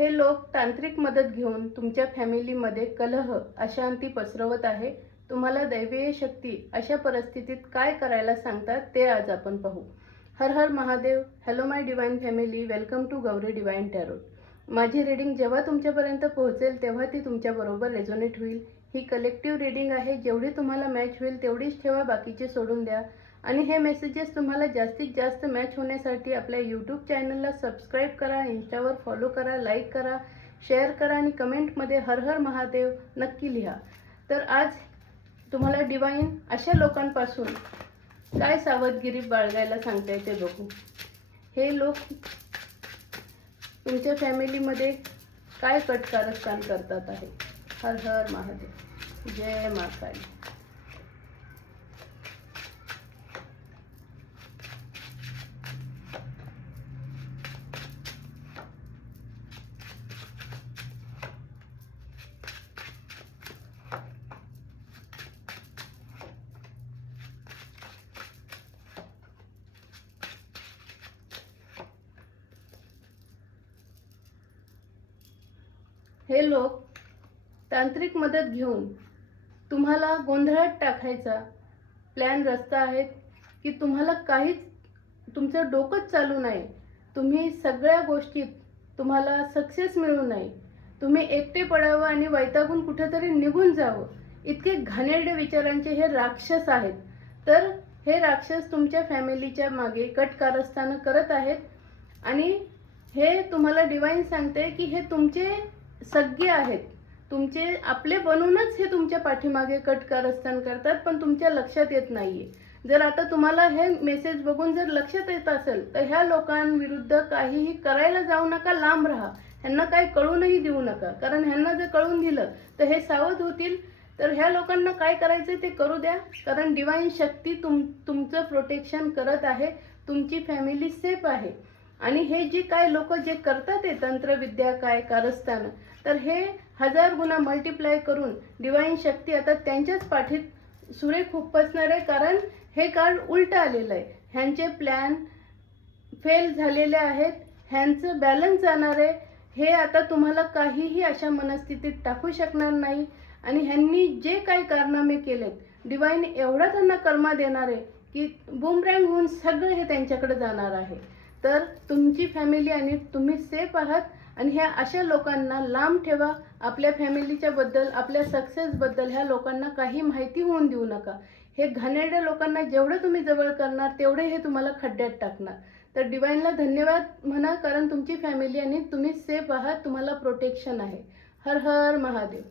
हे लोक तांत्रिक मदत घेऊन तुमच्या फॅमिलीमध्ये कलह, अशांती पसरवत आहे. तुम्हाला दैवीय शक्ती अशा परिस्थितीत काय करायला सांगतात ते आज आपण पाहू. Har Har Mahadev. Hello my divine family, welcome to Gauri divine tarot. माझी रीडिंग जेव्हा तुमच्यापर्यंत पोहोचेल तेव्हा ती तुमच्याबरोबर रेझोनेट होईल. ही कलेक्टिव्ह रीडिंग आहे. जेवढी तुम्हाला मॅच होईल तेवढीच ठेवा, बाकीचे सोडून द्या. आणि हे मेसेजेस तुम्हाला जास्तीत जास्त मॅच होण्यासाठी आपल्या यूट्यूब चॅनलला सबस्क्राईब करा, इंस्टावर फॉलो करा, लाईक करा, शेअर करा आणि कमेंटमध्ये हर हर महादेव नक्की लिहा. तर आज तुम्हाला डिवाइन अशा लोकांपासून काय सावधगिरी बाळगायला सांगते ते बघू. हे लोक तुमच्या फॅमिलीमध्ये काय कटकारस्थान करतात आहे. हर हर महादेव. जय मा काली. हे लोक तांत्रिक मदत घेऊन तुम्हाला गोंधळात टाकायचा प्लॅन रचता आहेत की तुम्हाला काहीच तुमचं डोकंच चालू नाही. तुम्ही सगळ्या गोष्टीत तुम्हाला सक्सेस मिळू नये. तुम्ही एकटे पडावं आणि वैतागून कुठेतरी निघून जावं, इतके घाणेरडे विचारांचे हे राक्षस आहेत. तर हे राक्षस तुमच्या फॅमिलीच्या मागे कटकारस्थानं करत आहेत आणि हे तुम्हाला डिवाइन सांगते की हे तुमचे सगळे आहेत. तुमचे आपले बनूनच हे तुमच्या पाठीमागे कटकारस्थान करतात, पण तुमच्या लक्षात येत नाहीये. जर आता तुम्हाला हे मेसेज बघून जर लक्षात येत असेल तर ह्या लोकांविरुद्ध काहीही करायला जाऊ नका, लांब राहा. ह्यांना काही कळूनही देऊ नका, कारण ह्यांना जर कळून दिलं तर हे सावध होतील. तर ह्या लोकांना काय करायचं ते करू द्या, कारण डिवाइन शक्ती तुमचं प्रोटेक्शन करत आहे. तुमची फॅमिली सेफ आहे. आणि हे जे काय लोक जे करतात ते तंत्रविद्या काय कारस्थान, तर हे 1000 गुणा मल्टिप्लाय करून डिवाइन शक्ती आता त्यांच्याच पाठीत सुरेख उपसणार आहे. कारण हे कार्ड उलट आलेलं आहे. ह्यांचे प्लॅन फेल झालेले आहेत, ह्यांचं बॅलन्स जाणार आहे. हे आता तुम्हाला काहीही अशा मनस्थितीत टाकू शकणार नाही. आणि ह्यांनी जे काही कारनामे केलेत डिवाइन एवढा त्यांना कर्मा देणार आहे की बूमरँग होऊन सगळं हे त्यांच्याकडे जाणार आहे. तर तुमची फॅमिली आणि तुम्ही सेफ आहात. आणि ह्या अशा लोकांना लांब ठेवा. आपल्या फॅमिलीच्या बद्दल, आपल्या सक्सेस बद्दल ह्या लोकांना काही माहिती होऊन देऊ नका. हे घाणेरड्या लोकांना जेवढं तुम्ही जवळ करणार तेवढे हे तुम्हाला खड्ड्यात टाकणार. तर डिवाइनला धन्यवाद म्हणा, कारण तुमची फॅमिली आणि तुम्ही सेफ आहात, तुम्हाला प्रोटेक्शन आहे. हर हर महादेव.